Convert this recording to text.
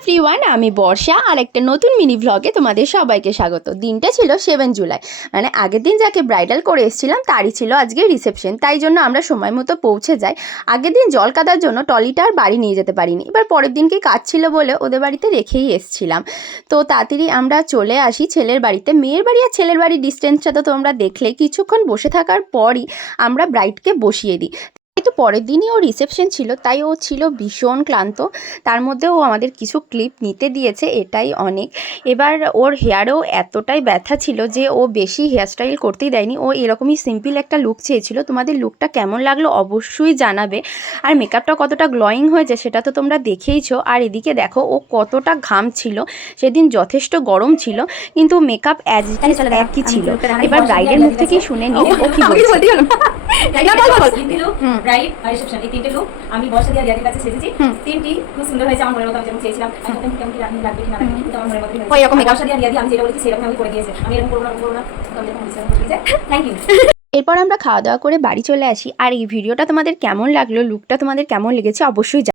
Everyone, আমি বর্ষা আর একটা নতুন মিনি ভ্লগে তোমাদের সবাইকে স্বাগত। দিনটা ছিল 7 জুলাই, মানে আগের দিন যাকে ব্রাইডাল করে এসেছিলাম তারই ছিল আজকে রিসেপশন। তাই জন্য আমরা সময় মতো পৌঁছে যাই। আগের দিন জল কাদার জন্য টলিটা আর বাড়ি নিয়ে যেতে পারিনি, এবার পরের দিনকে কাজ ছিল বলে ওদের বাড়িতে রেখেই এসেছিলাম। তো তাড়াতাড়ি আমরা চলে আসি ছেলের বাড়িতে। মেয়ের বাড়ি আর ছেলের বাড়ির ডিস্টেন্সটা তো তোমরা দেখলে। কিছুক্ষণ বসে থাকার পরই আমরা ব্রাইডকে বসিয়ে দিই। তো পরের দিনই ও রিসেপশন ছিল, তাই ও ছিল ভীষণ ক্লান্ত। তার মধ্যে ও আমাদের কিছু ক্লিপ নিতে দিয়েছে, এটাই অনেক। এবার ওর হেয়ারেও এতটাই ব্যথা ছিল যে ও বেশি হেয়ারস্টাইল করতেই দেয়নি। ও এরকমই সিম্পল একটা লুক চেয়েছিল। তোমাদের লুকটা কেমন লাগলো অবশ্যই জানাবে। আর মেকআপটা কতটা গ্লোয়িং হয়েছে সেটা তো তোমরা দেখেইছো। আর এদিকে দেখো ও কতটা ঘাম ছিল, সেদিন যথেষ্ট গরম ছিল, কিন্তু মেকআপ একই ছিল। এবার ব্রাইডের মুখ থেকেই শুনে নিই ও কি বলছে। ব্রাইড আর রিসেপশন এই তিনটে লুক আমি বর্ষা দিয়ে রিয়াদের কাছে সেজেছি। তিনটি খুব সুন্দর হয়েছে, আমার মনের মতো আমি যেমন চেয়েছিলাম। এখন কেমন কি লাগবে কিনা কিন্তু আমার মনের মতো হয়েছে। ওই রকম বর্ষা দিয়ে রিয়াদি আমি যেটা বলেছি সেরকম আমি করে দিয়েছে। আমি এরকম করব না তো আমি এরকম বলছি। Thank you. এরপর আমরা খাওয়া দাওয়া করে বাড়ি চলে আসি। আর এই ভিডিওটা তোমাদের কেমন লাগলো, লুকটা তোমাদের কেমন লেগেছে অবশ্যই